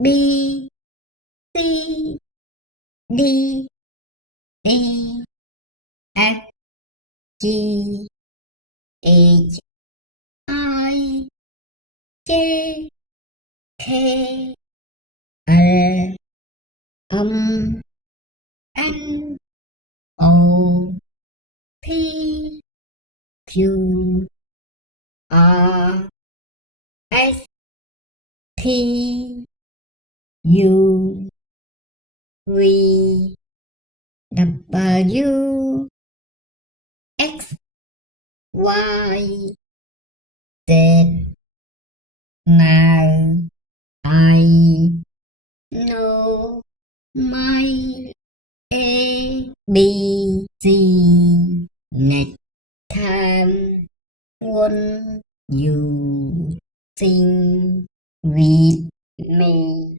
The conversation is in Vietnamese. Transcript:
B C D E F G H I J K L M N O P Q R S T U V W X Y Z. Now I know my A B C. Next time when you sing with me.